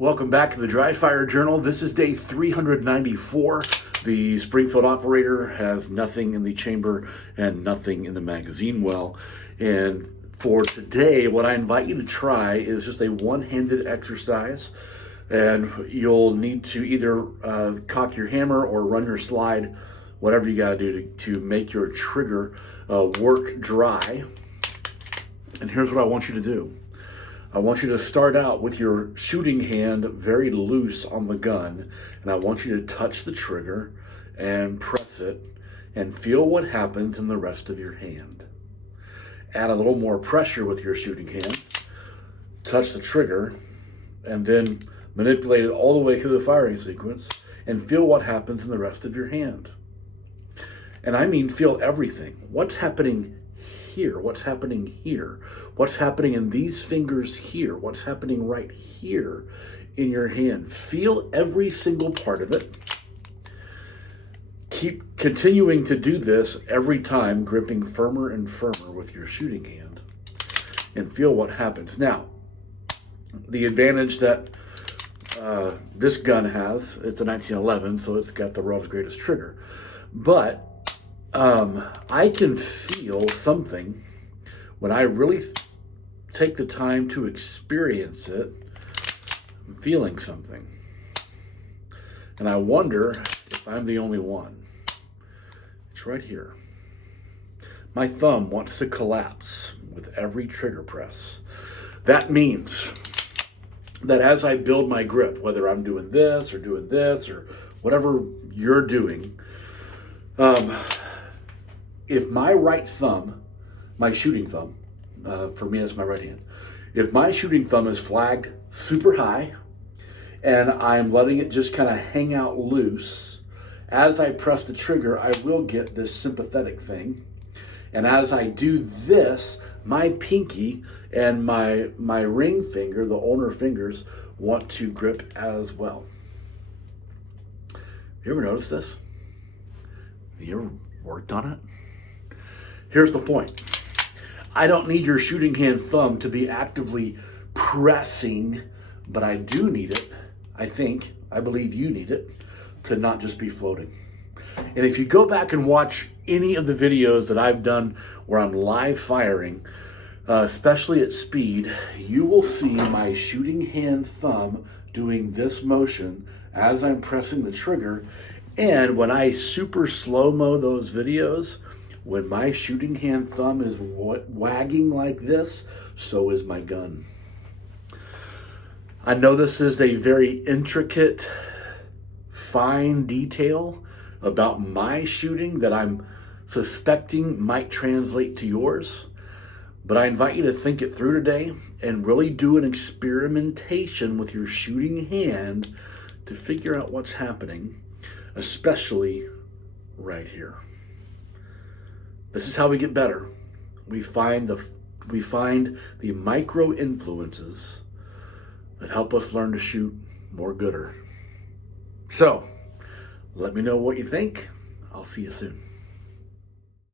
Welcome back to the Dry Fire Journal. This is day 394. The Springfield operator has nothing in the chamber and nothing in the magazine well. And for today, what I invite you to try is just a one-handed exercise. And you'll need to either cock your hammer or run your slide, whatever you gotta do to make your trigger work dry. And here's what I want you to do. I want you to start out with your shooting hand very loose on the gun, and I want you to touch the trigger and press it and feel what happens in the rest of your hand. Add a little more pressure with your shooting hand, touch the trigger, and then manipulate it all the way through the firing sequence and feel what happens in the rest of your hand. And I mean feel everything. What's happening here? What's happening here? What's happening in these fingers here? What's happening right here in your hand? Feel every single part of it. Keep continuing to do this every time, gripping firmer and firmer with your shooting hand, and feel what happens. Now, the advantage that this gun has, it's a 1911, so it's got the world's greatest trigger, but I can feel something when I really take the time to experience it. I'm feeling something. And I wonder if I'm the only one. It's right here. My thumb wants to collapse with every trigger press. That means that as I build my grip, whether I'm doing this or whatever you're doing, if my right thumb, my shooting thumb, for me it's my right hand, if my shooting thumb is flagged super high and I'm letting it just kind of hang out loose, as I press the trigger, I will get this sympathetic thing. And as I do this, my pinky and my ring finger, the ulnar fingers, want to grip as well. You ever noticed this? You ever worked on it? Here's the point. I don't need your shooting hand thumb to be actively pressing, but I do need it. I believe you need it to not just be floating. And if you go back and watch any of the videos that I've done where I'm live firing, especially at speed, you will see my shooting hand thumb doing this motion as I'm pressing the trigger. And when I super slow-mo those videos, when my shooting hand thumb is wagging like this, so is my gun. I know this is a very intricate, fine detail about my shooting that I'm suspecting might translate to yours, but I invite you to think it through today and really do an experimentation with your shooting hand to figure out what's happening, especially right here. This is how we get better. We find the micro influences that help us learn to shoot more gooder. So, let me know what you think. I'll see you soon.